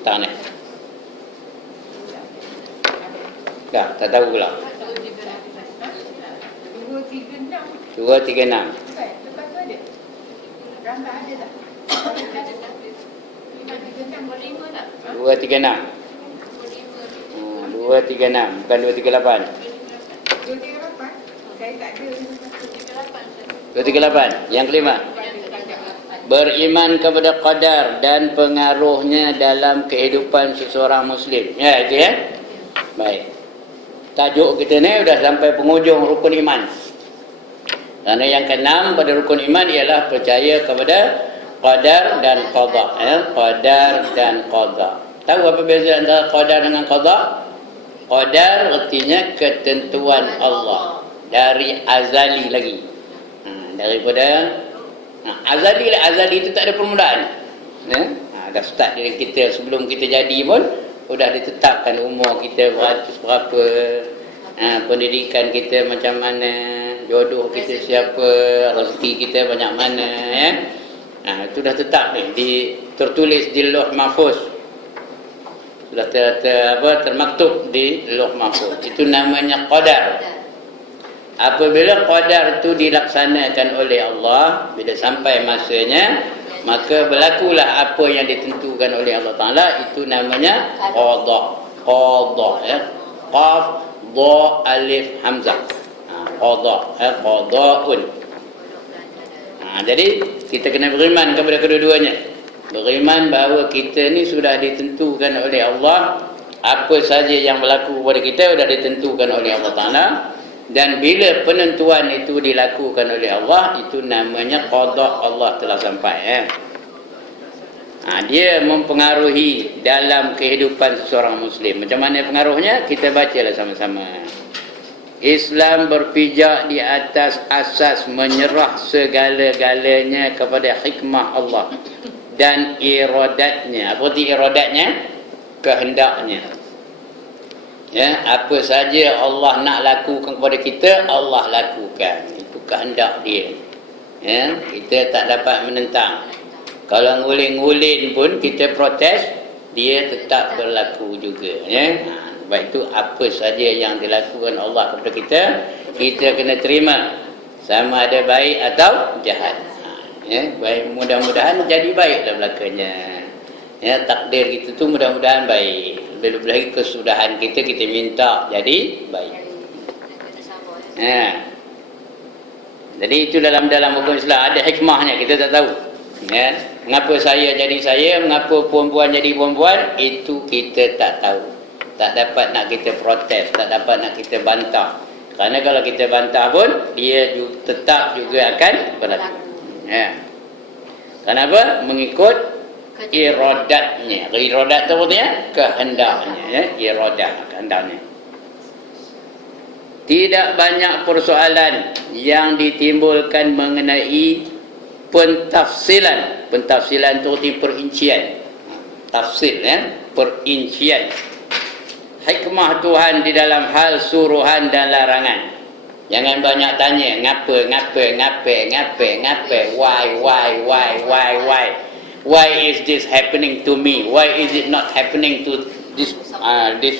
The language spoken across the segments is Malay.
Tak ni. Tak tahu pula. 236. Lepas tu ada. Rambah ada tak? 536 boleh 5 tak? 236. 236 bukan 238. 238. Saya tak ada. 238. Yang kelima. Beriman kepada qadar dan pengaruhnya dalam kehidupan seseorang muslim. Ya, itu ya. Baik. Tajuk kita ni sudah sampai penghujung rukun iman. Kerana yang keenam pada rukun iman ialah percaya kepada qadar dan qada. Ya, qadar dan qada. Tahu apa beza antara qadar dengan qada? Qadar artinya ketentuan Allah dari azali lagi. Daripada azali itu tak ada permulaan. Ya? Dah start dari kita sebelum kita jadi pun sudah ditetapkan umur kita berapa, pendidikan kita macam mana, jodoh kita siapa, rezeki kita banyak mana, ya. Itu dah tetap ni, tertulis di Lauh Mahfuz. Sudah termaktub di Lauh Mahfuz. Itu namanya qadar. Apabila qadar itu dilaksanakan oleh Allah, bila sampai masanya, maka berlakulah apa yang ditentukan oleh Allah Ta'ala. Itu namanya qada. Qada, ya. Qaf, dha, alif, hamzah. Qada, qada'un. Jadi kita kena beriman kepada kedua-duanya. Beriman bahawa kita ni sudah ditentukan oleh Allah. Apa saja yang berlaku kepada kita sudah ditentukan oleh Allah Ta'ala. Dan bila penentuan itu dilakukan oleh Allah, itu namanya qada, Allah telah sampai, ya. Dia mempengaruhi dalam kehidupan seseorang muslim. Macam mana pengaruhnya? Kita bacalah sama-sama. Islam berpijak di atas asas menyerah segala-galanya kepada hikmah Allah dan iradatnya. Apa arti iradatnya? Kehendaknya. Ya, apa saja Allah nak lakukan kepada kita, Allah lakukan. Itu kehendak dia. Ya, kita tak dapat menentang. Kalau nguling-nguling pun kita protes, dia tetap berlaku juga. Ya. Sebab itu apa saja yang dilakukan Allah kepada kita, kita kena terima. Sama ada baik atau jahat. Ya, baik, mudah-mudahan jadi baiklah belakangnya. Ya, takdir kita tu mudah-mudahan baik. Lebih-lebih lagi kesudahan kita minta jadi baik. Ya. Jadi itu dalam hukum Islam ada hikmahnya, kita tak tahu. Ya. Mengapa saya jadi saya, mengapa perempuan jadi perempuan, itu kita tak tahu. Tak dapat nak kita protes, tak dapat nak kita bantah. Kerana kalau kita bantah pun dia tetap juga akan berlaku. Ya. Kenapa? Mengikut iradatnya. Iradat itu artinya kehendaknya, ya. Iradat, kehendaknya. Tidak banyak persoalan yang ditimbulkan mengenai pentafsilan. Pentafsilan itu arti perincian. Tafsir, ya, perincian. Hikmah Tuhan di dalam hal suruhan dan larangan. Jangan banyak tanya ngapa, why. Why is this happening to me? Why is it not happening to this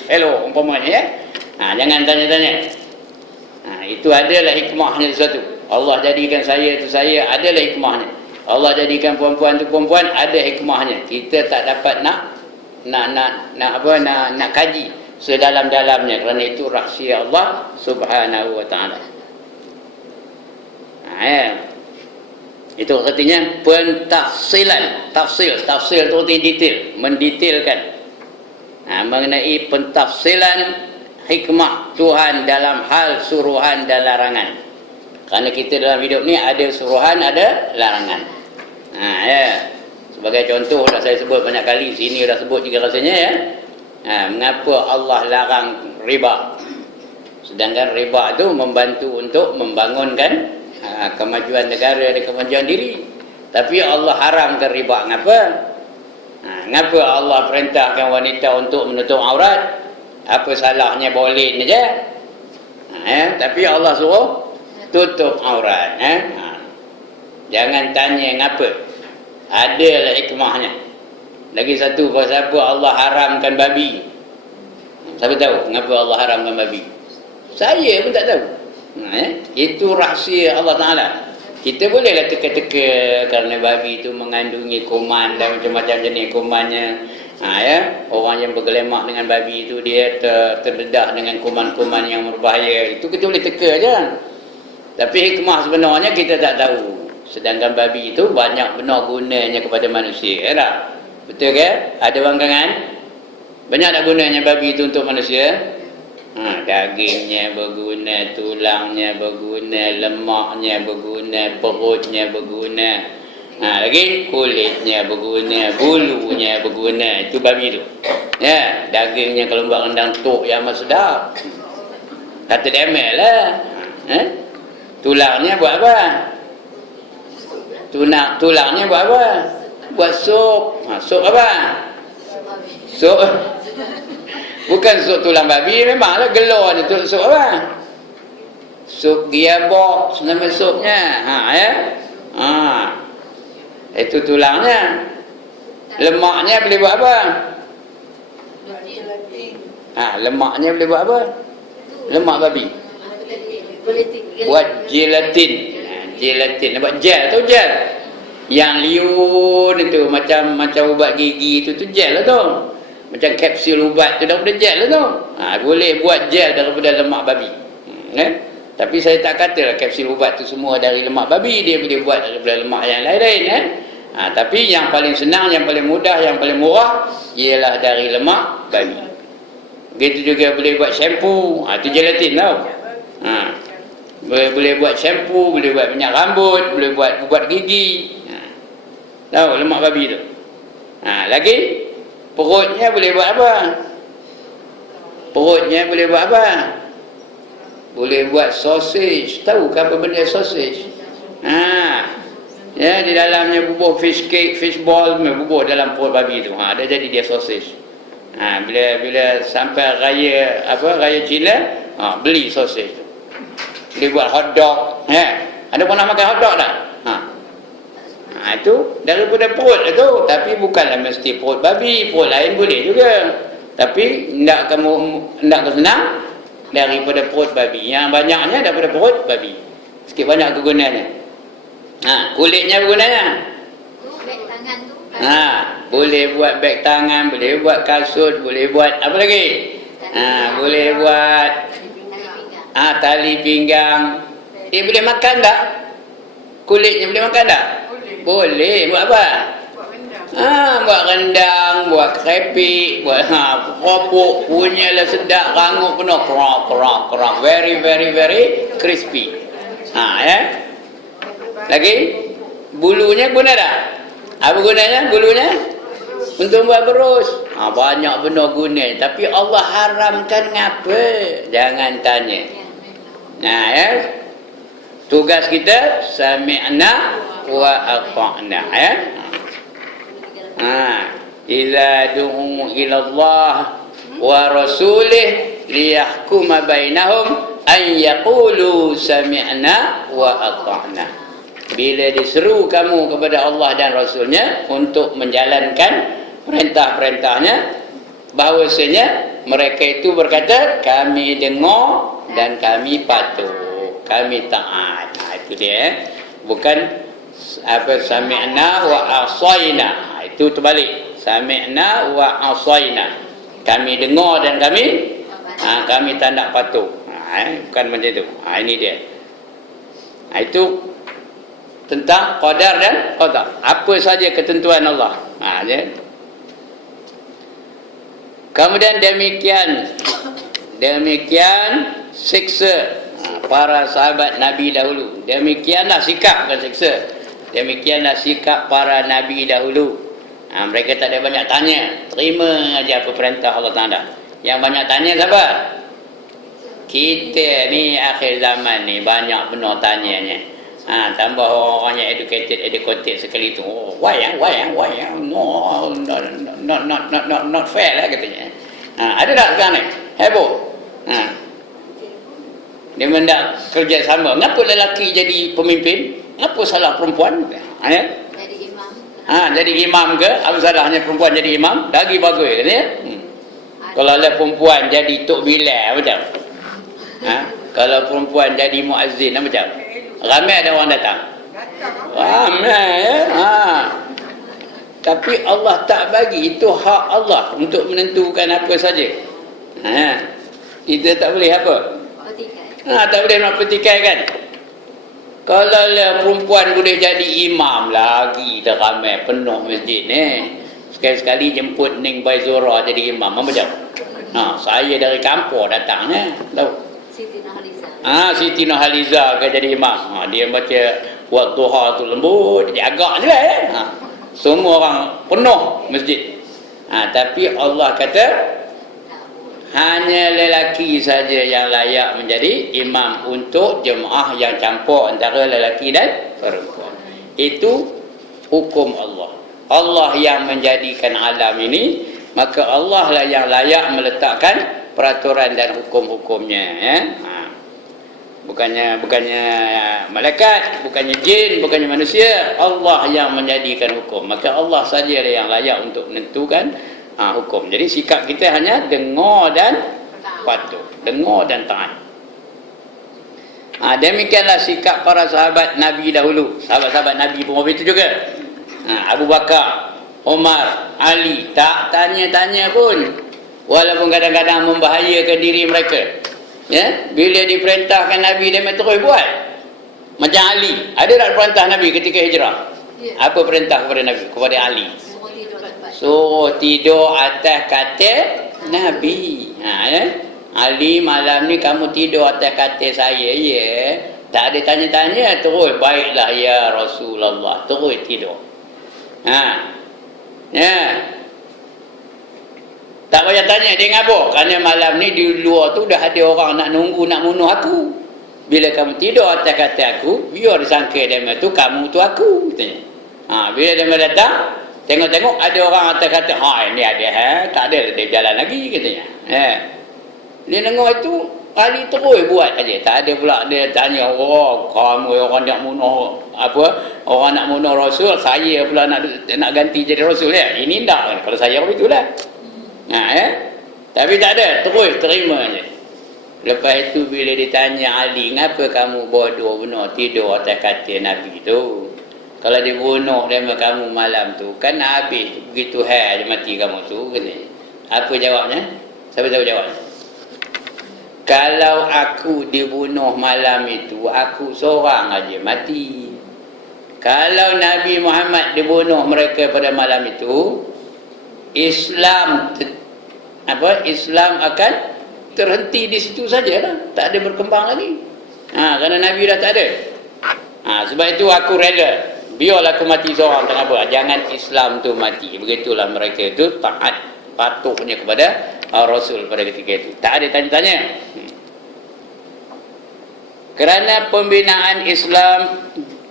fellow, umpamanya, ya? Jangan tanya-tanya. Itu adalah hikmahnya sesuatu. Allah jadikan saya itu saya, adalah hikmahnya. Allah jadikan perempuan itu perempuan, ada hikmahnya. Kita tak dapat nak kaji sedalam-dalamnya, kerana itu rahsia Allah Subhanahu wa taala. Ya. Itu artinya pentafsilan. Tafsil itu arti detail, mendetailkan. Mengenai pentafsilan hikmah Tuhan dalam hal suruhan dan larangan. Kerana kita dalam hidup ni ada suruhan, ada larangan. Ya. Sebagai contoh dah saya sebut banyak kali, sini dah sebut juga rasanya, ya. Mengapa Allah larang riba? Sedangkan riba itu membantu untuk membangunkan kemajuan negara dan kemajuan diri. Tapi Allah haramkan riba. Mengapa? Mengapa Allah perintahkan wanita untuk menutup aurat? Apa salahnya, boleh saja. Tapi Allah suruh tutup aurat. Jangan tanya mengapa. Adalah hikmahnya. Lagi satu, pasal apa Allah haramkan babi? Siapa tahu mengapa Allah haramkan babi? Saya pun tak tahu. Itu rahsia Allah Ta'ala. Kita bolehlah teka-teka kerana babi itu mengandungi kuman dan macam-macam jenis kumannya. Orang yang bergelemak dengan babi itu dia terdedah dengan kuman-kuman yang berbahaya. Itu kita boleh teka je. Tapi hikmah sebenarnya kita tak tahu. Sedangkan babi itu banyak benar gunanya kepada manusia. Tak? Betul ke? Ada bangkangan? Banyak tak gunanya babi itu untuk manusia? Dagingnya berguna, tulangnya berguna, lemaknya berguna, perutnya berguna. Lagi kulitnya berguna, bulunya berguna. Itu babi tu. Ya, dagingnya kalau buat rendang tok yang amat sedap. Kata demel lah. Tulangnya buat apa? Tulangnya buat apa? Buat sup. Sup apa? Sup. Bukan sup tulang babi, memanglah gelor ni tu sup apa? Sup gearbox nama supnya. Itu tulangnya. Lemaknya boleh buat apa? Lemaknya boleh buat apa? Lemak babi. Buat gelatin. Gelatin, buat gel tu gel. Yang liun itu macam ubat gigi itu tu gel lah tu. Macam kapsul ubat tu daripada gel lah tu. Boleh buat gel daripada lemak babi. Tapi saya tak katalah kapsul ubat tu semua dari lemak babi. Dia boleh buat daripada lemak yang lain-lain. Tapi yang paling senang, yang paling mudah, yang paling murah ialah dari lemak babi. Begitu juga boleh buat shampoo. Itu gelatin tau. Boleh buat shampoo, boleh buat minyak rambut, boleh buat ubat gigi. Tahu lemak babi tu. Lagi perutnya boleh buat apa? Perutnya boleh buat apa? Boleh buat sausage. Tahu ke apa benda sausage? Ya, di dalamnya bubuh fish cake, fish ball, bubuh dalam perut babi tu. Dia jadi dia sausage. Bila sampai raya Cina, beli sausage tu. Boleh buat hot dog. Ada pernah makan hot dog tak? Itu daripada perut itu. Tapi bukanlah mesti perut babi, perut lain boleh juga. Tapi tidak senang daripada perut babi. Yang banyaknya daripada perut babi. Sikit banyak kegunaannya. Kulitnya bergunanya. Beg tangan tu. Boleh buat beg tangan, boleh buat kasut, boleh buat apa lagi? Boleh buat tali pinggang. Boleh makan tak? Kulitnya boleh makan tak? Boleh. Buat apa? Buat rendang, buat kerepik, buat keropok, punyalah sedap, rangup penuh, kerak, very very very crispy. Lagi bulunya guna tak? Apa gunanya bulunya? Untuk buat berus. Banyak benar guna. Tapi Allah haramkan ngapa? Jangan tanya. Tugas kita sami'na wa ata'na. Idza du'u ila Allah wa rasulih liyahkuma bainahum an yaqulu sami'na wa ata'na. Bila diseru kamu kepada Allah dan Rasulnya untuk menjalankan perintah-perintahnya, bahawasanya mereka itu berkata kami dengar dan kami patuh, kami taat. Itu dia. Bukan sami'na wa asaina. Itu terbalik. Sami'na wa asaina. Kami dengar dan kami tak nak patuh. Bukan macam itu. Ini dia. Itu tentang qadar dan qadar. Apa saja ketentuan Allah. Kemudian demikian siksa para sahabat Nabi dahulu. Demikianlah sikap, bukan siksa. Demikianlah sikap para Nabi dahulu. Mereka tak ada banyak tanya. Terima aja apa perintah Allah Ta'ala. Yang banyak tanya siapa? Kita ni akhir zaman ni banyak benar tanyanya. Tambah orang yang educated sekali tu. Why no, not fair lah katanya. Ada tak sekarang ni? Heboh. Dia mendak kerja sama. Kenapa lelaki jadi pemimpin? Kenapa salah perempuan? Jadi imam. Jadi imam ke? Apa salahnya perempuan jadi imam? Lagi bagus kan ya? Kalau ada perempuan jadi Tok Bilal macam. Kalau perempuan jadi muazzin macam. Ramai ada orang datang. Ramai ya. Tapi Allah tak bagi, itu hak Allah untuk menentukan apa saja. Kita tak boleh apa? Tak boleh nak petikai kan? Kalau lah perempuan boleh jadi imam lagi dah ramai penuh masjid ni. Sekali-sekali jemput Ning Baizura jadi imam macam. Saya dari kampung datang ni, tahu. Siti Nurhaliza. Siti Nurhaliza ke jadi imam. Dia baca waktu duha tu lembut, dia agak je lah ya. Semua orang penuh masjid. Tapi Allah kata hanya lelaki saja yang layak menjadi imam untuk jemaah yang campur antara lelaki dan perempuan. Itu hukum Allah. Allah yang menjadikan alam ini, maka Allah lah yang layak meletakkan peraturan dan hukum-hukumnya ya. Bukannya malaikat, bukannya jin, bukannya manusia. Allah yang menjadikan hukum. Maka Allah saja yang layak untuk menentukan hukum. Jadi sikap kita hanya dengar dan patuh, dengar dan taat. Demikianlah sikap para sahabat Nabi dahulu. Sahabat-sahabat Nabi pun begitu juga. Abu Bakar, Umar, Ali tak tanya-tanya pun, walaupun kadang-kadang membahayakan diri mereka. Ya, bila diperintahkan Nabi dia terus buat. Macam Ali, ada tak perintah Nabi ketika hijrah? Apa perintah kepada Nabi, kepada Ali? Suruh tidur atas katil Nabi. Ya? Ali, malam ni kamu tidur atas katil saya ya. Tak ada tanya-tanya, terus baiklah ya Rasulullah, terus tidur. Ya. Tak payah tanya dia ngapa, kerana malam ni di luar tu dah ada orang nak nunggu nak bunuh aku. Bila kamu tidur atas katil aku, biar disangka dia tu kamu tu aku katanya. Bila dia datang, tengok-tengok ada orang atas katil, ini ada tak ada dia jalan lagi katanya. Dia dengar itu, Ali terus buat aja. Tak ada pula dia tanya, kamu orang nak bunuh orang nak bunuh Rasul, saya pula nak ganti jadi Rasul ya. Ini tak, kalau saya begitulah. Tapi tak ada, terus terima je. Lepas itu bila ditanya Ali, ngapa kamu bodoh benar tidur atas katil Nabi tu? Kalau dibunuh dengan kamu malam tu, kan habis begitu dia mati kamu tu. Apa jawabnya? Siapa tahu jawabnya? Kalau aku dibunuh malam itu, aku seorang aja mati. Kalau Nabi Muhammad dibunuh mereka pada malam itu, Islam akan terhenti di situ sajalah, tak ada berkembang lagi. Kerana Nabi dah tak ada. Sebab itu aku rela, biarlah aku mati seorang, tak apa, jangan Islam tu mati. Begitulah mereka itu taat, patuhnya kepada Rasul pada ketika itu. Tak ada tanya-tanya. Kerana pembinaan Islam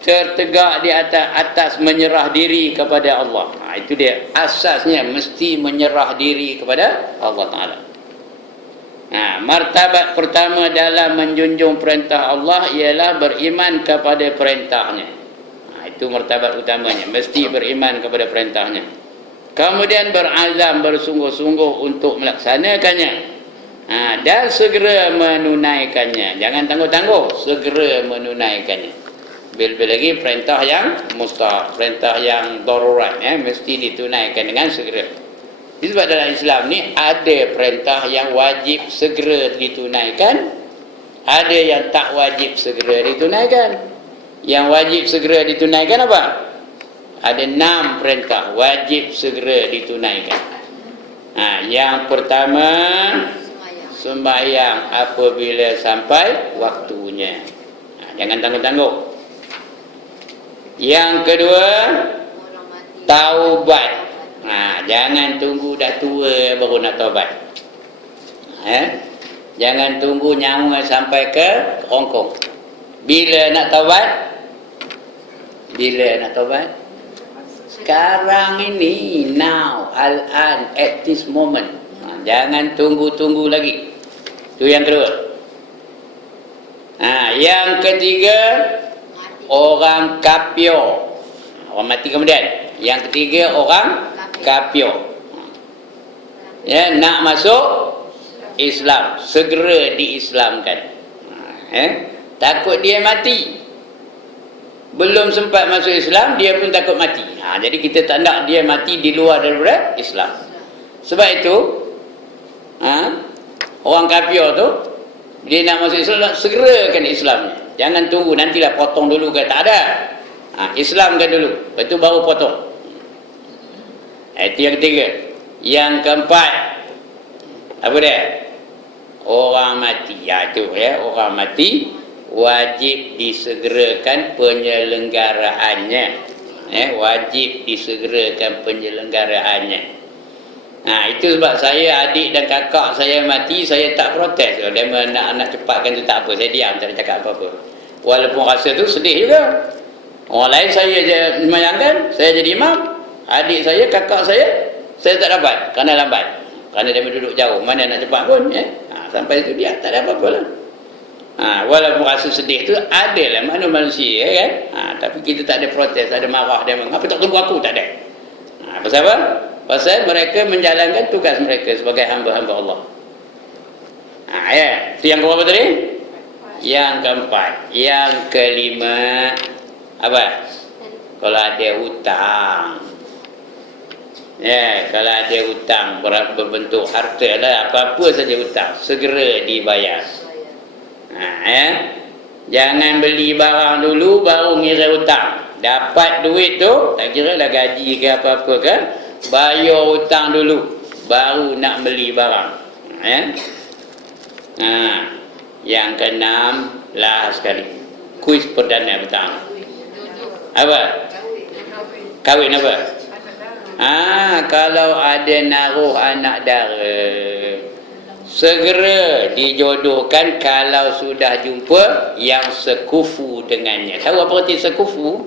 tertegak di atas menyerah diri kepada Allah. Itu dia asasnya, mesti menyerah diri kepada Allah Ta'ala. Martabat pertama dalam menjunjung perintah Allah ialah beriman kepada perintahnya. Itu martabat utamanya, mesti beriman kepada perintahnya. Kemudian berazam, bersungguh-sungguh untuk melaksanakannya. Dan segera menunaikannya. Jangan tangguh-tangguh, segera menunaikannya. Bil-bil lagi perintah yang mustahab, perintah yang darurat, mesti ditunaikan dengan segera. Sebab dalam Islam ni ada perintah yang wajib segera ditunaikan, ada yang tak wajib segera ditunaikan. Yang wajib segera ditunaikan apa? Ada 6 perintah wajib segera ditunaikan. Yang pertama, sembahyang apabila sampai waktunya. Jangan tangguh-tangguh. Yang kedua, taubat. Jangan tunggu dah tua baru nak taubat. Jangan tunggu nyawa sampai ke Hongkong. Bila nak taubat? Bila nak taubat? Sekarang ini, now, al-an, at this moment. Jangan tunggu-tunggu lagi. Itu yang kedua. Yang ketiga, orang kafir. Orang mati kemudian. Yang ketiga orang kafir. Ya, nak masuk Islam, segera diislamkan. Takut dia mati. Belum sempat masuk Islam, dia pun takut mati. Jadi kita tak nak dia mati di luar daripada Islam. Sebab itu, orang kafir tu, dia nak masuk Islam, nak segerakan Islamnya. Jangan tunggu, nantilah potong dulu ke. Tak ada. Islamkan dulu, lepas tu baru potong. Itu yang ketiga. Yang keempat, apa dia? Orang mati. Itu ya, orang mati wajib disegerakan penyelenggaraannya. Wajib disegerakan penyelenggaraannya. Itu sebab saya, adik dan kakak saya mati, saya tak protes. Kalau dia nak cepatkan tu tak apa, saya diam, tak cakap apa-apa. Walaupun rasa tu sedih juga. Orang lain saya je memayangkan, saya jadi imam. Adik saya, kakak saya tak dapat kerana lambat. Kerana dia duduk jauh, mana nak cepat pun. Sampai itu dia tak ada apa-apa lah. Walaupun rasa sedih tu adalah manusia kan. Tapi kita tak ada protes, tak ada marah dia. Apa tak tunggu aku? Tak ada. Pasal apa? Pasal mereka menjalankan tugas mereka sebagai hamba-hamba Allah. Itu yang keberapa tadi? Yang keempat. Yang kelima, apa? Kalau ada hutang. Kalau ada hutang berbentuk harta lah, apa-apa saja hutang, segera dibayar. Jangan beli barang dulu baru ngira hutang. Dapat duit tu, tak kira lah gaji ke apa-apa ke, bayar hutang dulu baru nak beli barang. Yang keenam, last sekali, kuis perdana petang. Apa? Kahwin apa? Kalau ada naruh anak dara, segera dijodohkan kalau sudah jumpa yang sekufu dengannya. Tahu apa arti sekufu?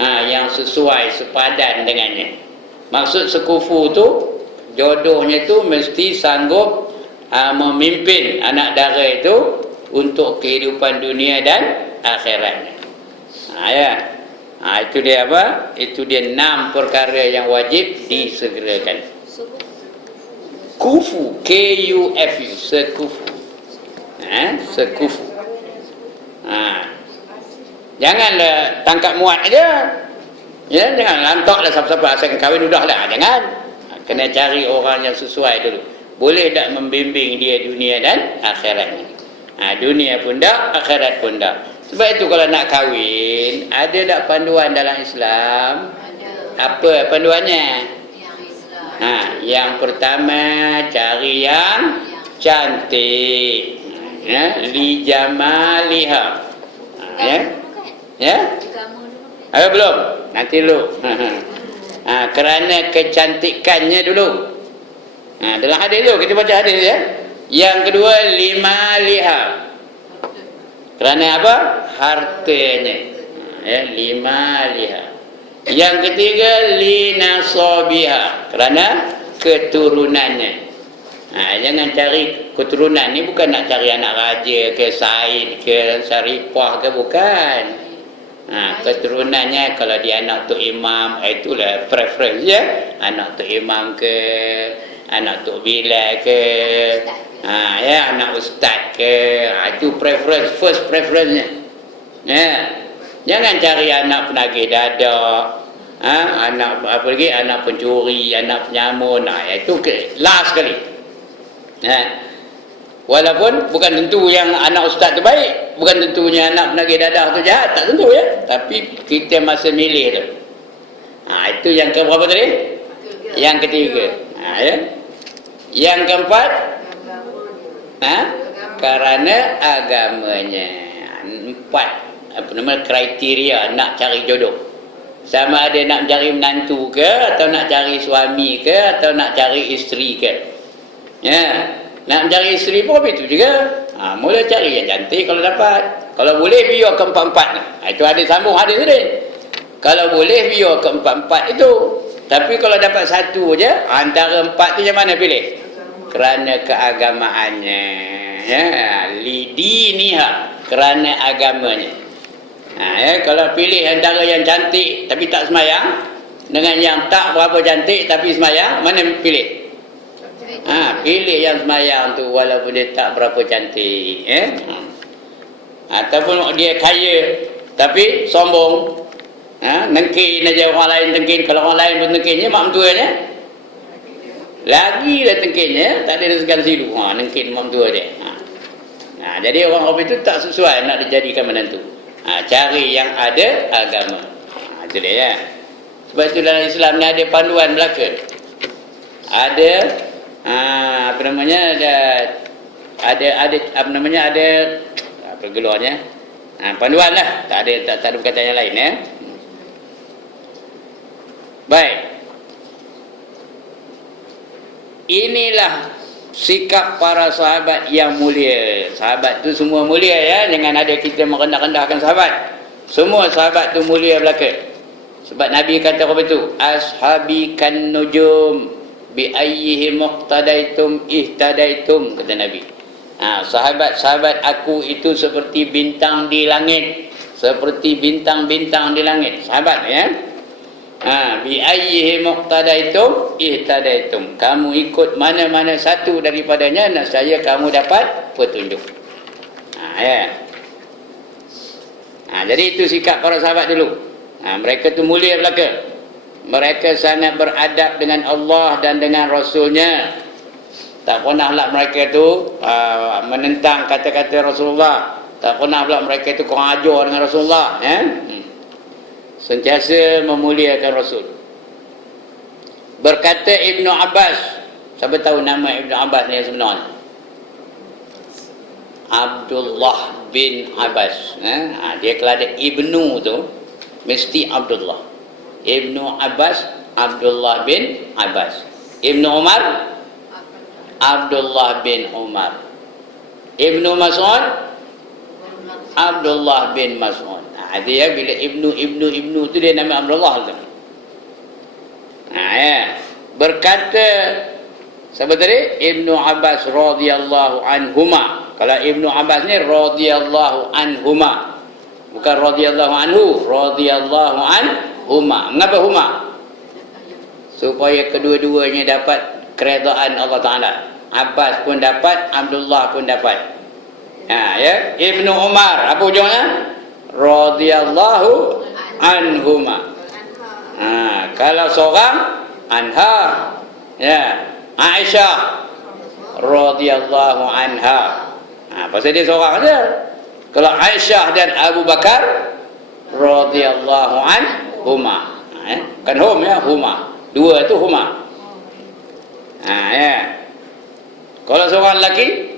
Yang sesuai, sepadan dengannya. Maksud sekufu tu, jodohnya tu mesti sanggup memimpin anak dara itu untuk kehidupan dunia dan akhiratnya. Itu dia apa? Itu dia 6 perkara yang wajib disegerakan. Kufu, K-U-F-U, sekufu. Sekufu. Janganlah tangkap muat aja. Jangan lantaklah siapa-siapa asal kahwin udahlah. Jangan. Kena cari orang yang sesuai dulu. Boleh tak membimbing dia dunia dan akhiratnya. Dunia pun tak, akhirat pun tak. Sebab itu kalau nak kahwin, ada tak panduan dalam Islam? Apa panduannya? Yang pertama, cari yang cantik. Li jamaliha. Belum? Nanti dulu. Kerana kecantikannya dulu. Dalam hadis tu, kita baca hadis ya. Yang kedua, lima liha. Kerana apa? Hartanya. Lima liha. Yang ketiga, linasabiha. Kerana keturunannya. Jangan cari keturunan ni bukan nak cari anak raja ke Said ke Saripah ke, bukan. Keturunannya kalau dia anak Tok Imam, itulah preference ya. Anak Tok Imam ke, anak Tok Bilal ke, anak ustaz ke, itu preference, first preference-nya. Jangan cari anak penagih dadah, anak apa lagi, anak pencuri, anak penyamun. Itu last sekali. Walaupun bukan tentu yang anak ustaz tu baik, bukan tentunya anak penagih dadah tu jahat, tak tentu ya. Tapi kita masa milih tu. Itu yang keberapa tadi? Yang ketiga. Yang keempat, kerana agamanya. 4 kriteria nak cari jodoh. Sama ada nak cari menantu ke, atau nak cari suami ke, atau nak cari isteri ke. Nak mencari isteri pun itu juga. Mula cari yang cantik kalau dapat. Kalau boleh biar ke 4-4. Itu ada sambung hadis tadi. Kalau boleh biar ke 4-4 itu. Tapi kalau dapat satu je, antara 4 tu yang mana pilih? Kerana keagamaannya. Lidiniha, kerana agamanya. Kalau pilih antara yang cantik tapi tak semayang, dengan yang tak berapa cantik tapi semayang, mana pilih? Pilih yang semayang tu walaupun dia tak berapa cantik. Ataupun dia kaya tapi sombong. Nengkin aja orang lain tengkin. Kalau orang lain pun tengkinnya, mak mentuanya lagi lah tengkinnya, tak ada segan silu. Nengkin mak mentua dia. Jadi orang itu tak sesuai nak dijadikan menantu. Cari yang ada agama. Itu dia ya. Sebab itu dalam Islam ni ada panduan belaka. Ada apa namanya, apa gelarnya? Panduan lah. Tak ada perkataan yang lain ya. Baik. Inilah sikap para sahabat yang mulia. Sahabat tu semua mulia ya. Jangan ada kita merendah-rendahkan sahabat. Semua sahabat tu mulia belaka. Sebab Nabi kata apa itu? Ashabi kan nujum bi ayyihi muqtadaitum ihtadaitum, kata Nabi. Sahabat-sahabat aku itu seperti bintang di langit. Seperti bintang-bintang di langit. Sahabat ya. Bi ayyihi muqtadaitum ihtadaitum. Kamu ikut mana-mana satu daripadanya, nescaya kamu dapat petunjuk. Ya. Jadi itu sikap para sahabat dulu. Mereka tu mulia belaka. Mereka sangat beradab dengan Allah dan dengan Rasulnya. Tak pernah pula mereka tu menentang kata-kata Rasulullah. Tak pernah pula mereka tu kurang ajar dengan Rasulullah ya? Sentiasa memuliakan Rasul. Berkata Ibnu Abbas. Siapa tahu nama Ibnu Abbas ni yang sebenarnya? Abdullah bin Abbas. Dia kalau ada Ibnu tu mesti Abdullah. Ibnu Abbas, Abdullah bin Abbas. Ibnu Umar, Abdullah bin Umar. Ibnu Mas'ud, Abdullah bin Mas'ud. Dia bila Ibnu tu dia nama Abdullah tu. Ya. Berkata siapa tadi? Ibnu Abbas radhiyallahu anhuma. Kalau Ibnu Abbas ni radhiyallahu anhuma. Bukan radhiyallahu anhu, radhiyallahu anhuma. Mengapa huma? Supaya kedua-duanya dapat keredaan Allah Taala. Abbas pun dapat, Abdullah pun dapat. Ya, Ibnu Umar, apa ujungnya? Radhiyallahu anhuma. Kalau seorang anha, ya, Aisyah radhiyallahu anha. Pasal dia seorang aja. Kalau Aisyah dan Abu Bakar radhiyallahu anhuma. Bukan hum ya, huma. Dua tu huma. Ya. Kalau seorang lelaki,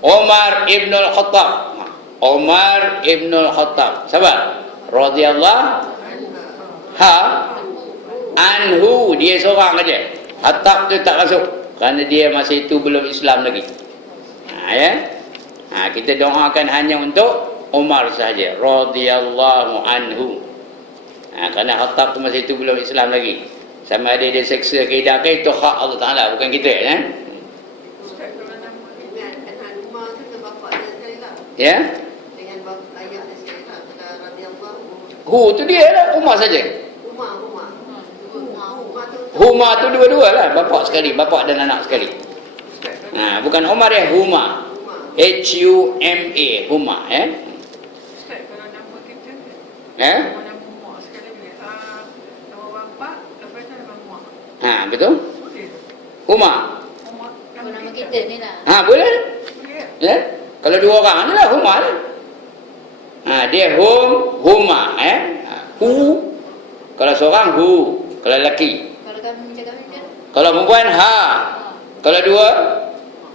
Umar ibn al-Khattab. Umar ibn al-Khattab. Siapa? Radhiyallahu anhu. Dia seorang aja. Khattab tu tak masuk kerana dia masa itu belum Islam lagi. Ya. Kita doakan hanya untuk Umar saja, radhiyallahu anhu. Kerana Khattab tu masa itu belum Islam lagi. Sama ada dia seksa ke tidak ke, itu hak Allah Taala, bukan kita ya. Ya. Dengan ayat dia sekali lah, Hu radhiyallahu. tu dia lah, Umar saja. Huma tu dua-dua lah, bapak sekali, bapak dan anak sekali. Bukan Umar ya, Huma. H-U-M-A, Huma ya. Ustaz, kalau nama kita Ya. nama mak sekali boleh. Nama bapak, lepas tu nama mak. Betul? Boleh. Huma. Mak Kalau nama kita ni lah. Boleh. boleh. Ya. Kalau dua orang ni lah Huma lah. Dia Huma Hu. Kalau seorang Hu. Kalau lelaki. Kalau kami cakap macam Kalau perempuan Ha. Kalau dua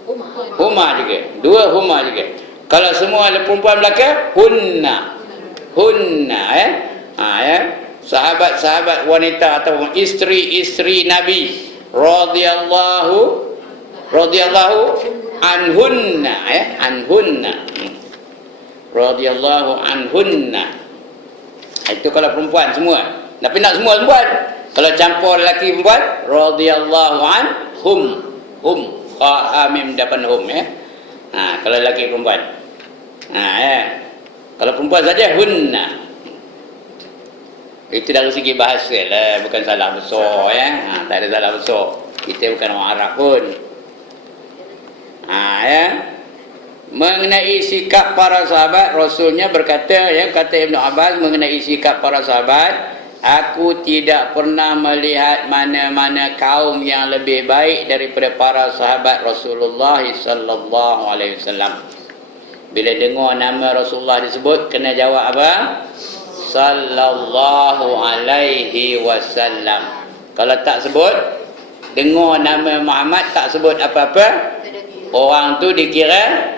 rumah. Huma juga. Dua Huma juga. Kalau semua ada perempuan belaka, Hunna. Hunna ya. Sahabat-sahabat wanita atau isteri-isteri Nabi radhiyallahu anhunna ya, anhunna. Radhiyallahu anhunna. Itu kalau perempuan semua. Tapi nak semua perempuan. Kalau campur lelaki perempuan, radhiyallahu anhum. Mim depan hum ya. Kalau lelaki perempuan. Ya. Kalau perempuan saja hunna. Itu dari segi bahasa lah, bukan salah besar ya. Tak ada salah besar. Kita bukan orang Arab pun. Ya. Mengenai sikap para sahabat, Rasulnya berkata, ya, kata Ibn Abbas mengenai sikap para sahabat, aku tidak pernah melihat mana-mana kaum yang lebih baik daripada para sahabat Rasulullah sallallahu alaihi wasallam. Bila dengar nama Rasulullah disebut, kena jawab apa? Sallallahu alaihi wasallam. Kalau tak sebut, dengar nama Muhammad tak sebut apa-apa, orang tu dikira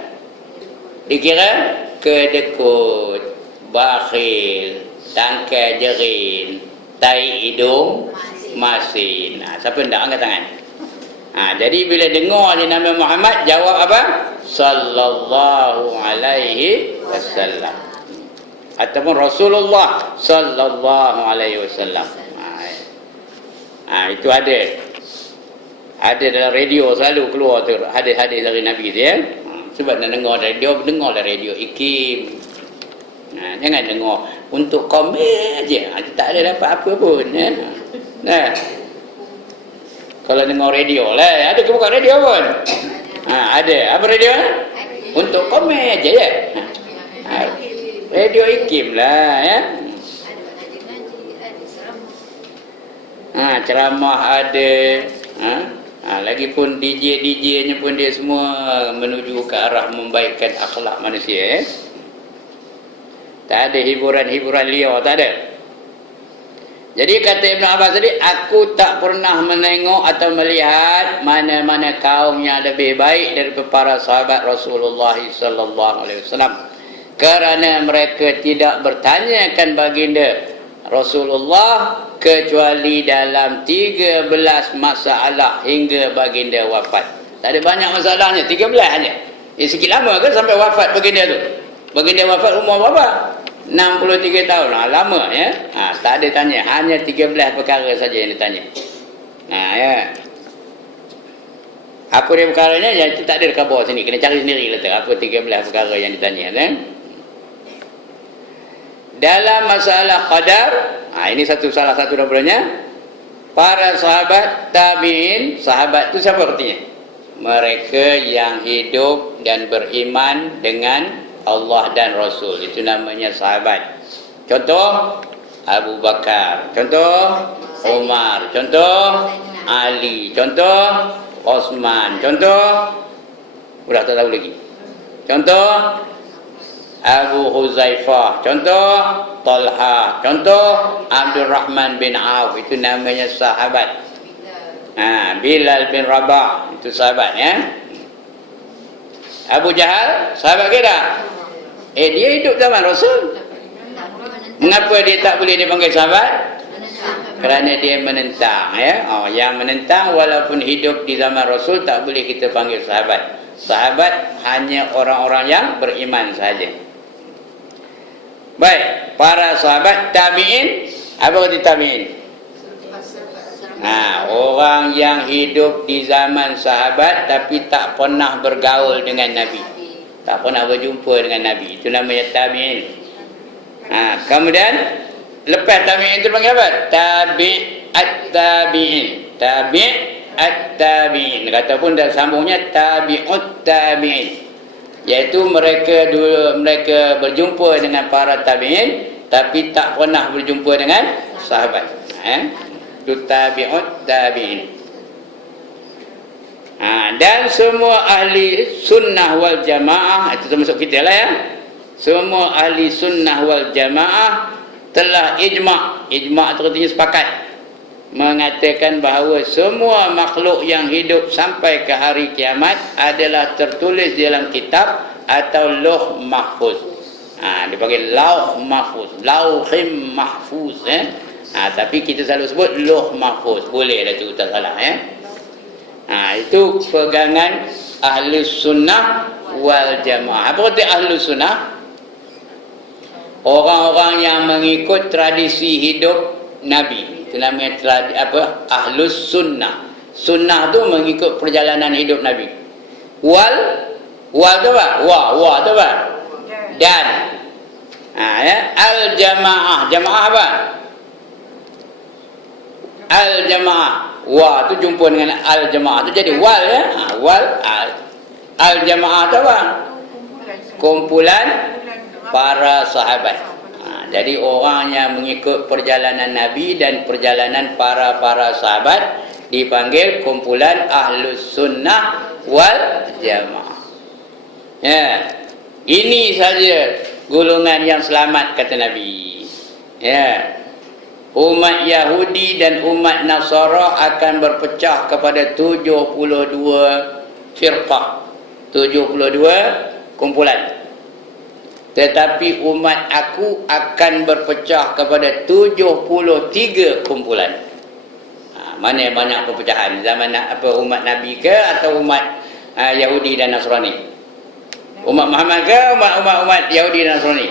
kedekut, bakhil, tangkai jerin, tai hidung masin. Siapa nak angkat tangan? Jadi bila dengar dia nama Muhammad, jawab apa? Sallallahu alaihi wasallam. Ataupun Rasulullah sallallahu alaihi wasallam. Itu ada. Ada dalam radio selalu keluar tu hadis-hadis dari Nabi dia. Sebab nak dengar radio, dengarlah radio IKIM. Jangan dengar untuk komen aje. Tak ada dapat apa pun. Kalau dengar radio lah, ada ke bukan radio pun? Ada. Apa radio? Untuk komen aje ya. Radio IKIM lah ya. Ceramah ada. Lagipun DJ-nya pun dia semua menuju ke arah membaikkan akhlak manusia. Tak ada hiburan-hiburan liar, tak ada. Jadi kata Ibn Abbas tadi, aku tak pernah menengok atau melihat mana-mana kaum yang lebih baik daripada para sahabat Rasulullah sallallahu alaihi wasallam, kerana mereka tidak bertanyakan baginda Rasulullah kecuali dalam 13 masalah hingga baginda wafat. Tak ada banyak masalahnya, 13 hanya. Sikit lama ke sampai wafat baginda tu? Baginda wafat umur berapa? 63 tahun. Lama ya. Tak ada tanya, hanya 13 perkara saja yang ditanya. Ya. Apa dia perkaranya? Yang tak ada dekat bawah sini, kena cari sendiri letak apa 13 perkara yang ditanya kan? Dalam masalah qadar, ini salah satu daripadanya, para sahabat tabi'in, sahabat itu siapa artinya? Mereka yang hidup dan beriman dengan Allah dan Rasul, itu namanya sahabat. Contoh Abu Bakar, contoh Umar, contoh Ali, contoh Osman, contoh sudah tak tahu lagi, contoh Abu Huzaifah, contoh Talha, contoh Abdul Rahman bin Auf, itu namanya sahabat. Bilal bin Rabah, itu sahabat ya. Abu Jahal, sahabat ke tak? Dia hidup zaman Rasul. Mengapa dia tak boleh dipanggil sahabat? Kerana dia menentang ya. Yang menentang walaupun hidup di zaman Rasul tak boleh kita panggil sahabat. Sahabat hanya orang-orang yang beriman saja. Baik, para sahabat tabi'in, apa kata tabi'in? Orang yang hidup di zaman sahabat tapi tak pernah bergaul dengan Nabi, tak pernah berjumpa dengan Nabi, itu namanya tabi'in. Kemudian lepas tabi'in itu panggil apa? Tabi'at tabi'in, tabi'at tabi'in, ataupun dah sambungnya tabi'ut tabi'in, iaitu mereka berjumpa dengan para tabi'in tapi tak pernah berjumpa dengan sahabat. Itu tabi'ut tabi'in. Dan semua ahli sunnah wal jamaah, itu termasuk kita lah ya. Semua ahli sunnah wal jamaah telah ijma'. Ijma' itu artinya sepakat, mengatakan bahawa semua makhluk yang hidup sampai ke hari kiamat adalah tertulis di dalam kitab atau lauh mahfuz. Dipanggil lauh mahfuz, lauhim mahfuz tapi kita selalu sebut lauh mahfuz. Boleh lah tu, tak salah ya. Itu pegangan ahli sunnah wal jamaah. Apa kata ahli sunnah? Orang-orang yang mengikut tradisi hidup Nabi, itu namanya ahlus sunnah. Sunnah tu mengikut perjalanan hidup Nabi. Wal tu apa? Wa tu apa? Dan al jamaah. Jamaah apa? al-jamaah. Wa tu jumpa dengan al-jamaah tu jadi wal ya. Al-jamaah tu apa? Kumpulan para sahabat. Jadi orang yang mengikut perjalanan Nabi dan perjalanan para sahabat dipanggil kumpulan Ahlus Sunnah wal Jamaah. Ya. Ini saja golongan yang selamat kata Nabi. Ya. Umat Yahudi dan umat Nasara akan berpecah kepada 72 firqah. 72 kumpulan. Tetapi umat aku akan berpecah kepada 73 kumpulan. Mana yang banyak perpecahan? Zaman umat Nabi ke atau umat Yahudi dan Nasrani? Umat Muhammad ke umat Yahudi dan Nasrani?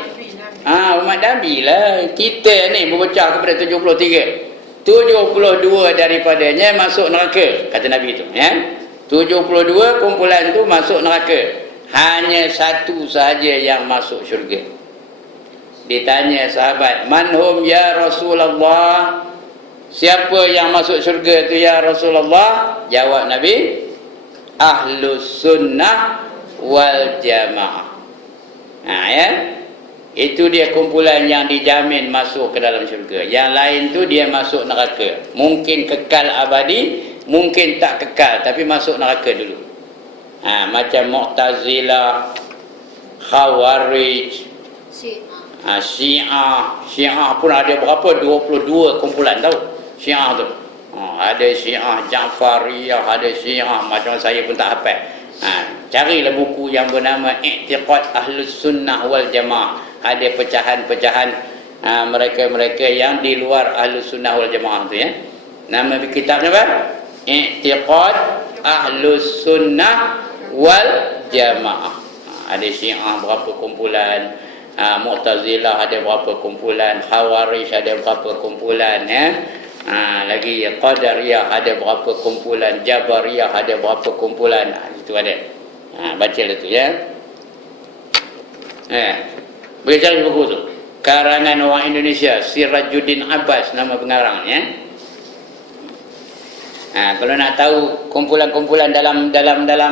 Umat Nabi lah. Kita ni berpecah kepada 73. 72 daripadanya masuk neraka, kata Nabi tu ya. 72 kumpulan tu masuk neraka. Hanya satu sahaja yang masuk syurga. Ditanya sahabat, "Manhum ya Rasulullah?" Siapa yang masuk syurga tu ya Rasulullah? Jawab Nabi, Ahlus Sunnah wal Jamaah. Ya. Itu dia kumpulan yang dijamin masuk ke dalam syurga. Yang lain tu dia masuk neraka. Mungkin kekal abadi, mungkin tak kekal, tapi masuk neraka dulu. Macam Mu'tazilah, Khawarij, Syiah pun ada berapa? 22 kumpulan tahu. Syiah tu. Ada Syiah Ja'fariyah, ada Syiah macam saya pun tak hafal. Carilah buku yang bernama I'tiqad Ahlus Sunnah wal Jamaah. Ada pecahan-pecahan mereka-mereka yang di luar Ahlus Sunnah wal Jamaah tu ya. Nama kitabnya apa? I'tiqad Ahlus Sunnah wal Jamaah. Ada Syiah berapa kumpulan, Mu'tazilah ada berapa kumpulan, Khawarij ada berapa kumpulan ya. Lagi Qadariyah ada berapa kumpulan, Jabariyah ada berapa kumpulan. Itu ada. Bacalah tu ya. Boleh cari buku tu. Karangan orang Indonesia, Sirajuddin Abbas nama pengarangnya. Kalau nak tahu kumpulan-kumpulan dalam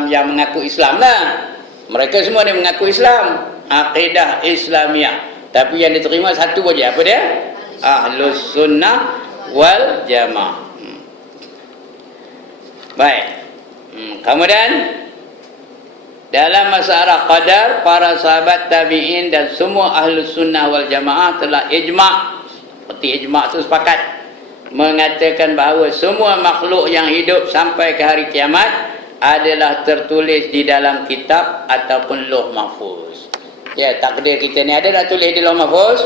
yang mengaku Islam lah. Mereka semua ni mengaku Islam, akidah Islamiah. Tapi yang diterima satu saja, apa dia? Ahlus Sunnah wal Jamaah. Baik. Kemudian dalam masalah qadar, para sahabat tabi'in dan semua Ahlus Sunnah wal Jamaah telah ijma'. Seperti ijma' itu sepakat mengatakan bahawa semua makhluk yang hidup sampai ke hari kiamat adalah tertulis di dalam kitab ataupun Lauh Mahfuz. Ya, takdir kita ni ada dah tulis di Lauh Mahfuz?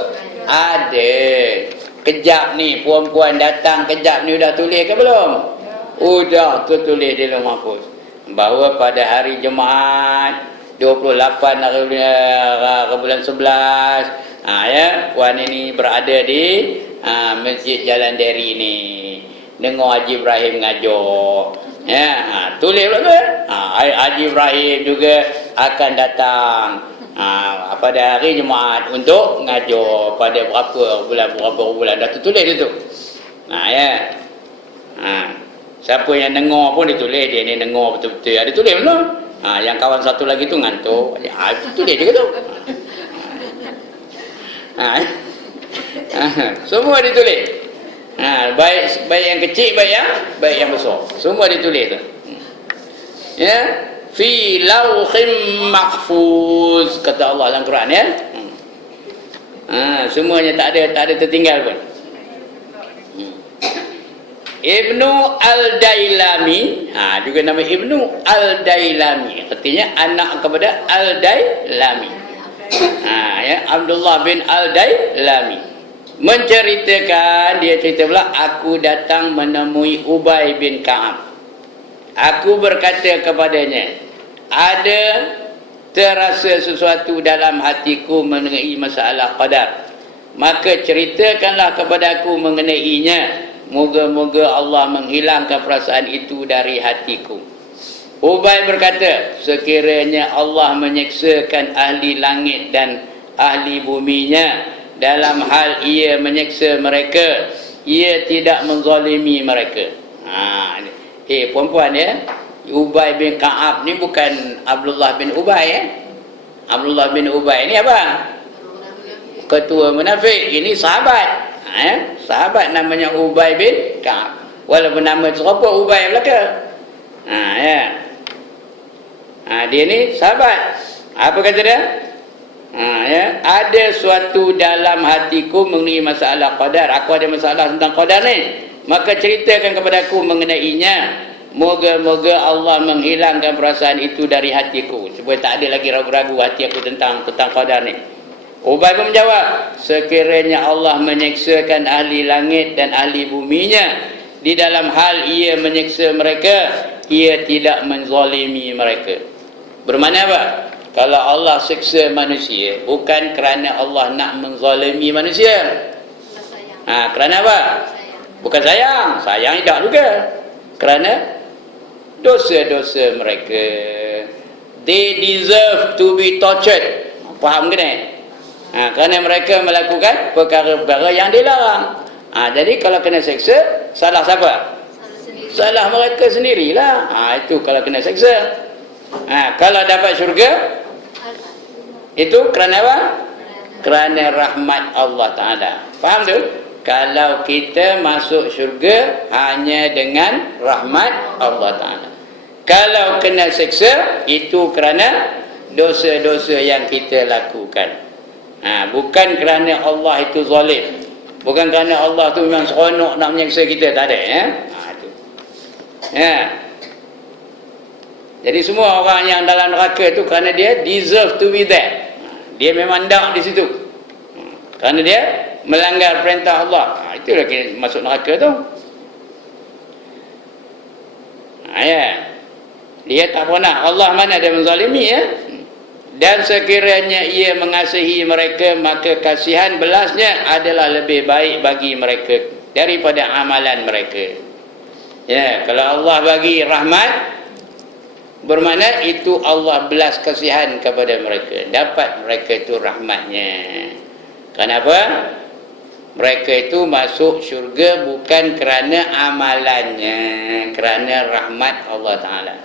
Ada. Kejap ni puan-puan datang, kejap ni dah tulis ke belum? Udah tertulis di Lauh Mahfuz bahawa pada hari Jumaat 28 hari bulan 11 ya, puan ini berada di Masjid Jalan Deri ni, dengar Haji Ibrahim ngajar ya. Tulis pula tu ya. Haji Ibrahim juga akan datang pada hari Jumaat untuk ngajar pada berapa bulan dah tulis dia tu. Ya. Siapa yang dengar pun ditulis, dia ni dengar betul-betul. Ada tulis belum? Yang kawan satu lagi tu ngantuk. Itu tulis juga tu. Semua ditulis. Baik yang kecil, baik yang besar. Semua ditulis tu. Ya, fi lauhim mahfuz kata Allah dalam Quran ya. Semuanya tak ada tertinggal pun. Ibnu Al-Dailami, juga nama Ibnu Al-Dailami, artinya anak kepada Al-Dailami. Ya, Abdullah bin Al-Dailami menceritakan, dia cerita pula, aku datang menemui Ubay bin Ka'ab. Aku berkata kepadanya, ada terasa sesuatu dalam hatiku mengenai masalah qadar, maka ceritakanlah kepada aku mengenainya. Moga-moga Allah menghilangkan perasaan itu dari hatiku. Ubay berkata, sekiranya Allah menyeksakan ahli langit dan ahli buminya dalam hal ia menyeksa mereka, ia tidak menzalimi mereka. Perempuan ya, Ubay bin Ka'ab ni bukan Abdullah bin Ubay ya. Abdullah bin Ubay ni apa? Ketua munafik. Ini sahabat. Sahabat namanya Ubay bin Ka'ab. Walaupun nama serupa Ubay belaka. Dia ni sahabat. Apa kata dia? Ada suatu dalam hatiku mengenai masalah qadar. Aku ada masalah tentang qadar ni. Maka ceritakan kepada aku mengenainya. Moga-moga Allah menghilangkan perasaan itu dari hatiku, supaya tak ada lagi ragu-ragu hati aku tentang qadar ni. Ubay pun menjawab, sekiranya Allah menyeksakan ahli langit dan ahli buminya, di dalam hal ia menyeksa mereka, ia tidak menzalimi mereka. Bermakna apa? Kalau Allah seksa manusia, bukan kerana Allah nak menzalimi manusia. Kerana apa? Bukan sayang. Sayang tidak juga. Kerana dosa-dosa mereka. They deserve to be tortured. Faham ke ni? Kerana mereka melakukan perkara-perkara yang dilarang. Jadi kalau kena seksa, salah siapa? Salah mereka sendirilah. Itu kalau kena seksa. Kalau dapat syurga, itu kerana apa? Kerana rahmat Allah Ta'ala. Faham tu? Kalau kita masuk syurga hanya dengan rahmat Allah Ta'ala. Kalau kena seksa, itu kerana dosa-dosa yang kita lakukan. Bukan kerana Allah itu zalim. Bukan kerana Allah tu memang seronok nak menyeksa kita. Tak ada. Itu. Jadi semua orang yang dalam neraka tu kerana dia deserve to be there. Dia memang dak di situ. Kerana dia melanggar perintah Allah. Itulah kita masuk neraka tu. Dia tak pernah. Allah mana dia menzalimi ya. Dan sekiranya ia mengasihi mereka, maka kasihan belasnya adalah lebih baik bagi mereka daripada amalan mereka. Kalau Allah bagi rahmat, bermakna itu Allah belas kasihan kepada mereka. Dapat mereka itu rahmatnya. Kenapa? Mereka itu masuk syurga bukan kerana amalannya, kerana rahmat Allah Ta'ala.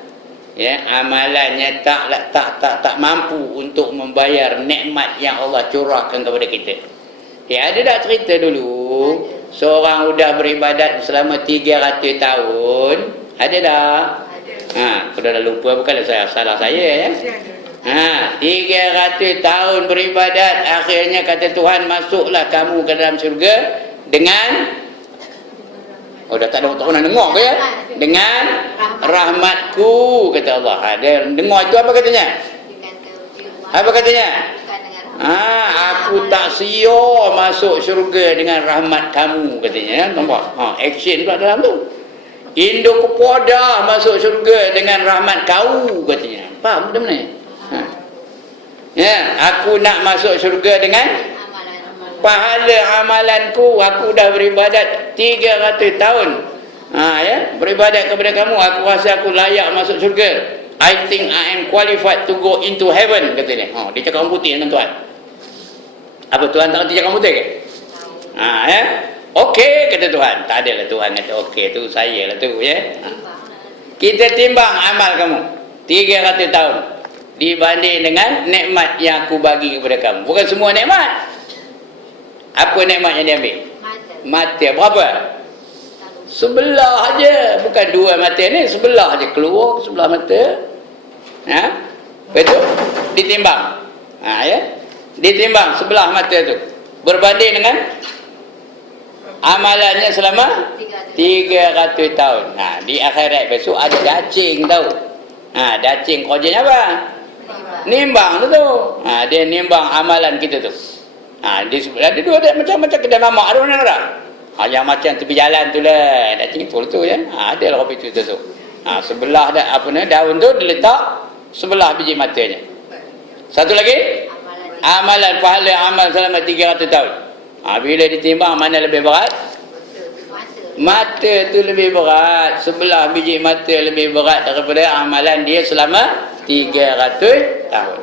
Amalannya tak mampu untuk membayar nikmat yang Allah curahkan kepada kita. Ada tak cerita dulu seorang sudah beribadat selama 300 tahun? Ada tak? Kalau dah lupa bukanlah salah saya ya. 300 tahun beribadat, akhirnya kata Tuhan, masuklah kamu ke dalam syurga dengan dah tak ada orang nak dengar ke ya? Dengan rahmatku, kata Allah. Dia dengar itu apa katanya? Apa katanya? Aku tak sia masuk syurga dengan rahmat kamu, katanya. Nampak? Action pula dalam tu. Indo kepoda masuk syurga dengan rahmat kau, katanya. Faham benda ni? Aku nak masuk syurga dengan pahala amalanku. Aku dah beribadat 300 tahun. Beribadat kepada kamu, aku rasa aku layak masuk syurga. I think I am qualified to go into heaven, katanya. Dia cakap orang putih dengan Tuhan. Apa Tuhan tak kerti cakap putih ke? Okey, kata Tuhan. Tak adalah Tuhan kata okey, tu saya lah tu ya. Kita timbang amal kamu 300 tahun dibanding dengan nikmat yang aku bagi kepada kamu. Bukan semua nikmat. Apa nikmat yang dia ambil? Mata. Berapa? Sebelah aja. Bukan dua mata ni, sebelah aja keluar sebelah mata. Betul? Ditimbang. Ditimbang sebelah mata tu. Berbanding dengan amalannya selama 300 tahun. Di akhirat besok ada dacing tahu. Dacing kerjanya apa? Nimbang tu. Dia nimbang amalan kita tu. Di sebelah dia ada macam-macam kedai mamak ada mana tak? Yang macam tepi jalan tu lah. Dacing tu ya. Ada lah kopi tu. Sebelah daun tu diletak sebelah biji matanya. Satu lagi, amalan pahala amal selama 300 tahun. Bila ditimbang mana lebih berat? Mata tu lebih berat. Sebelah biji mata lebih berat daripada amalan dia selama 300 tahun.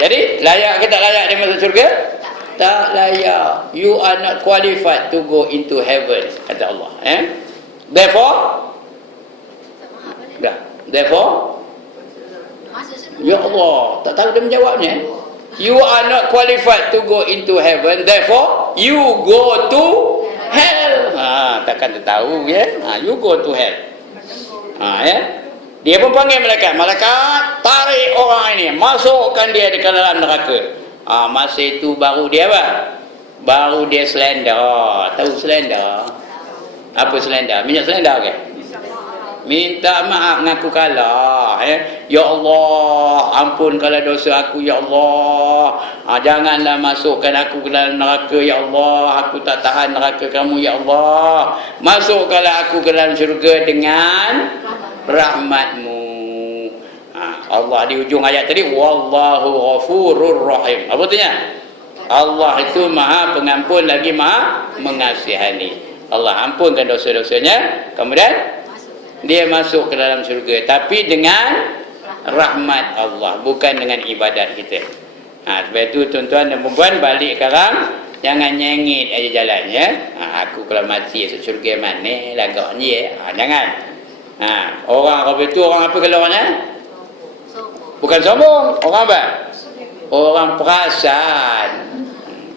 Jadi layak ke tak layak dia masuk syurga? tak layak. You are not qualified to go into heaven, kata Allah. Therefore, dah. Therefore, Masuk sana. ya Allah, tak tahu dia menjawabnya. You are not qualified to go into heaven, therefore you go to hell. Takkan dia tahu ya. You go to hell. Ya. Dia pun panggil malaikat. Malaikat tarik orang ini, masukkan dia di dalam neraka. Masa itu baru dia apa? Baru dia selendar. Tahu selendar? Apa selendar? Minyak selendar ke? Minta maaf ngaku kalah. Ya Allah, ampun kalau dosa aku, ya Allah. Janganlah masukkan aku ke dalam neraka, ya Allah. Aku tak tahan neraka kamu, ya Allah. Masukkanlah aku ke dalam syurga dengan rahmatmu. Allah di ujung ayat tadi, wallahu ghafurur rahim. Apa artinya? Allah itu maha pengampun lagi maha mengasihani. Allah ampunkan dosa-dosanya, kemudian dia masuk ke dalam syurga, tapi dengan rahmat Allah, bukan dengan ibadat kita. Sebab itu tuan-tuan dan puan balik sekarang, jangan nyengit aja jalan ya. Aku kalau mati masuk syurga mana lagaknya ya. Jangan. Orang apa itu, orang apa keluarnya? Bukan sombong, orang apa? Orang perasan.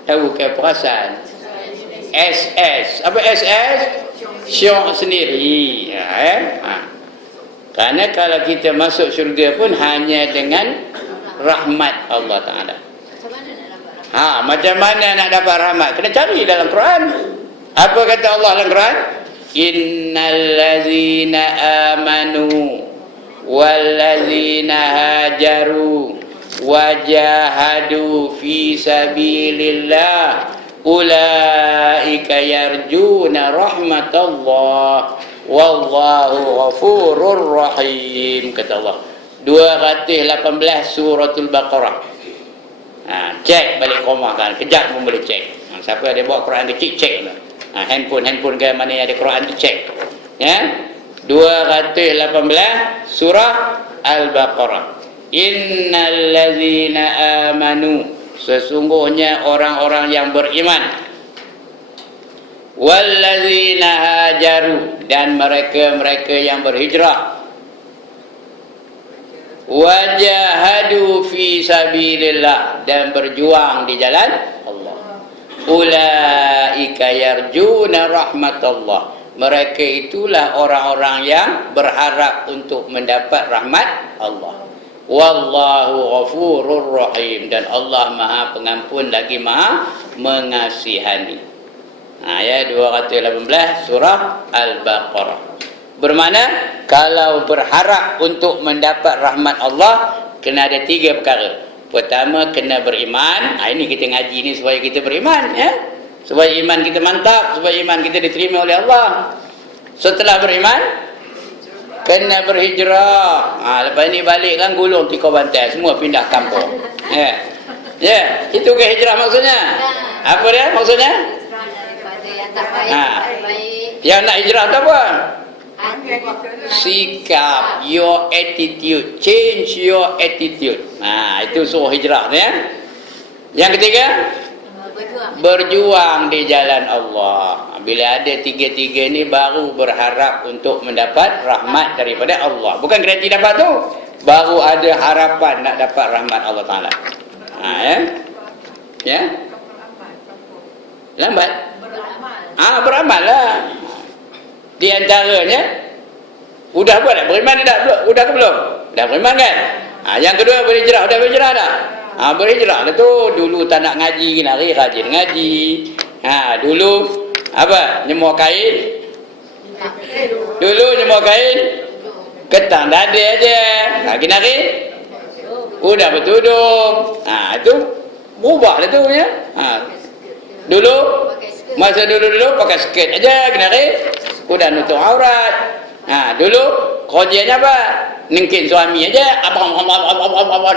Tahu ke perasan? SS. Apa SS? Syok sendiri. Karena kalau kita masuk syurga pun hanya dengan rahmat Allah Ta'ala. Macam mana nak dapat rahmat? Kena cari dalam Quran. Apa kata Allah dalam Quran? Innal ladzina amanu wal ladzina hajaru wajahadu fi sabilillah ulaika yarjuna rahmatallah wallahu ghafurur rahim, kata Allah. 218 suratul Baqarah. Cek balik rumah kan, kejap pun boleh cek. Siapa ada bawa Quran kecil, cek lah. Handphone ke mana yang ada Quran tu cek. Ya. 218 surah Al-Baqarah. Innal ladzina amanu, sesungguhnya orang-orang yang beriman, walladzina hajaru, dan mereka-mereka yang berhijrah, wajahadu fi sabilillah, dan berjuang di jalan Allah, ulaika yarjuna rahmatullah, mereka itulah orang-orang yang berharap untuk mendapat rahmat Allah. Wallahu ghafurur rahim, dan Allah maha pengampun lagi maha mengasihani. Ayat 218 surah Al-Baqarah. Bermakna kalau berharap untuk mendapat rahmat Allah, kena ada 3 perkara. Pertama, kena beriman. Ini kita ngaji ni supaya kita beriman ya. Supaya iman kita mantap, supaya iman kita diterima oleh Allah. Setelah beriman, kena berhijrah. Lepas ni balik kan gulung tikar bantai, semua pindah kampung. Ya, itu ke hijrah maksudnya? Apa dia maksudnya? Tak baik. Yang nak hijrah tu apa? Sikap, your attitude, change your attitude. Itu suruh hijrah ya. Yang ketiga, berjuang di jalan Allah. Bila ada 3-3 ni baru berharap untuk mendapat rahmat daripada Allah. Bukan garanti dapat tu, baru ada harapan nak dapat rahmat Allah Ta'ala. Ya. Lambat. Beramal lah. Di antaranya, udah buat tak? Beriman dah? Udah ke belum? Dah beriman kan? Yang kedua, berhijrah. Udah berhijrah dah? Berhijrah lah tu. Dulu tak nak ngaji, nari rajin ngaji. Dulu apa? Nyemur kain. Dulu nyemur kain, ketang dada aja. Lagi nari, udah bertudung. Itu berubah lah tu ya. Dulu, masa dulu pakai skirt aja, kenari, udah nutup aurat. Dulu kerjanya apa? Nengkin suami aja, abang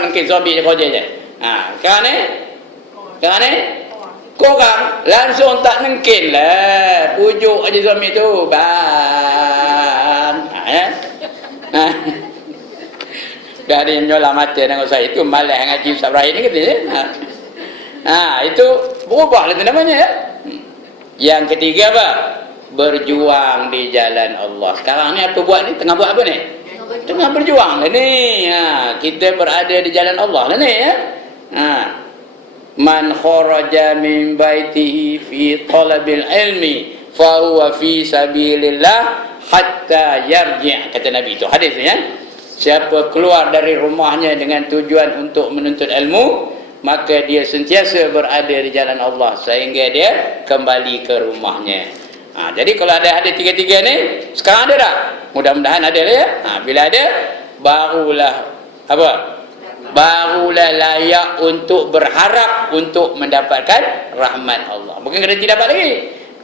nengkin suami aja kerjanya. Sekarang ni korang langsung tak nengkin lah, pujuk aja suami tu, bang. Dah ada yang nyolah mata dengan saya itu malas ngaji Ustaz Ibrahim ni katanya. Itu berubah lah tu namanya ya. Yang ketiga apa? Berjuang di jalan Allah. Sekarang ni apa buat ni? Tengah buat apa ni? Tengah berjuang lah ni. Kita berada di jalan Allah lah ni ya. Man kharaja min baitihi fi talabil ilmi fa huwa fi sabilillah hatta yarji', kata Nabi itu. Hadis ya. Siapa keluar dari rumahnya dengan tujuan untuk menuntut ilmu, maka dia sentiasa berada di jalan Allah sehingga dia kembali ke rumahnya. Jadi kalau ada hadis tiga-tiga ni, sekarang ada tak? Mudah-mudahan ada lah ya. Bila ada, barulah apa? Barulah layak untuk berharap untuk mendapatkan rahmat Allah. Bukan kena tidak dapat lagi.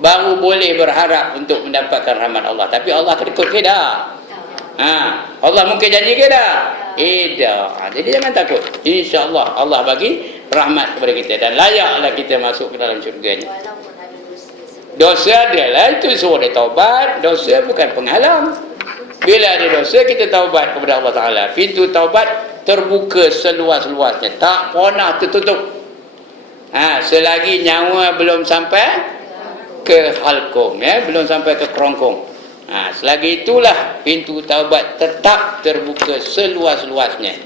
Baru boleh berharap untuk mendapatkan rahmat Allah. Tapi Allah kedekut ke dah? Allah mungkin janji ke dah? Dah. Jadi jangan takut. InsyaAllah Allah bagi rahmat kepada kita. Dan layaklah kita masuk ke dalam syurga ni. Walaupun ada dosa. Dosa adalah itu suruh dia taubat. Dosa bukan penghalang. Bila ada dosa, kita taubat kepada Allah Ta'ala. Pintu taubat terbuka seluas-luasnya. Tak pernah tertutup. Selagi nyawa belum sampai ke halkum. Belum sampai ke kerongkong. Selagi itulah pintu taubat tetap terbuka seluas-luasnya.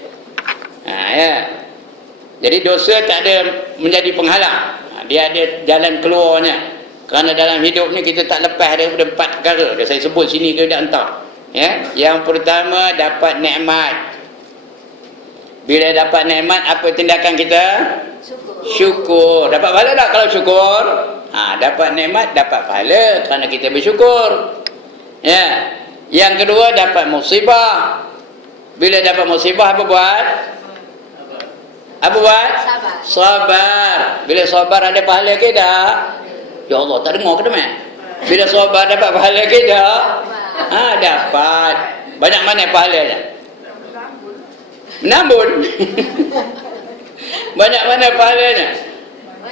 Jadi dosa tak ada menjadi penghalang. Dia ada jalan keluarnya. Kerana dalam hidup ni kita tak lepas daripada 4 perkara. Dah saya sebut sini ke dah entah. Yang pertama, dapat nikmat. Bila dapat nikmat, apa tindakan kita? Syukur. Dapat pahala tak kalau syukur? Dapat nikmat, dapat pahala kerana kita bersyukur. Yang kedua, dapat musibah. Bila dapat musibah, apa buat? Apa buat? Sabar. Bila sabar ada pahala ke tak? Ya Allah, tak dengar ke teman? Bila sabar dapat pahala ke tak? Dapat. Banyak mana pahalanya? Menambun. Banyak mana pahalanya?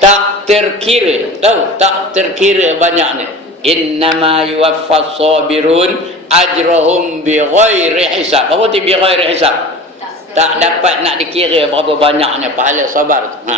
Tak terkira. Tahu? Tak terkira banyaknya. Innama yuwaffas sabirun ajrahum bighairi hisab. Apa tu bighairi hisab? Tak dapat nak dikira berapa banyaknya pahala sabar tu.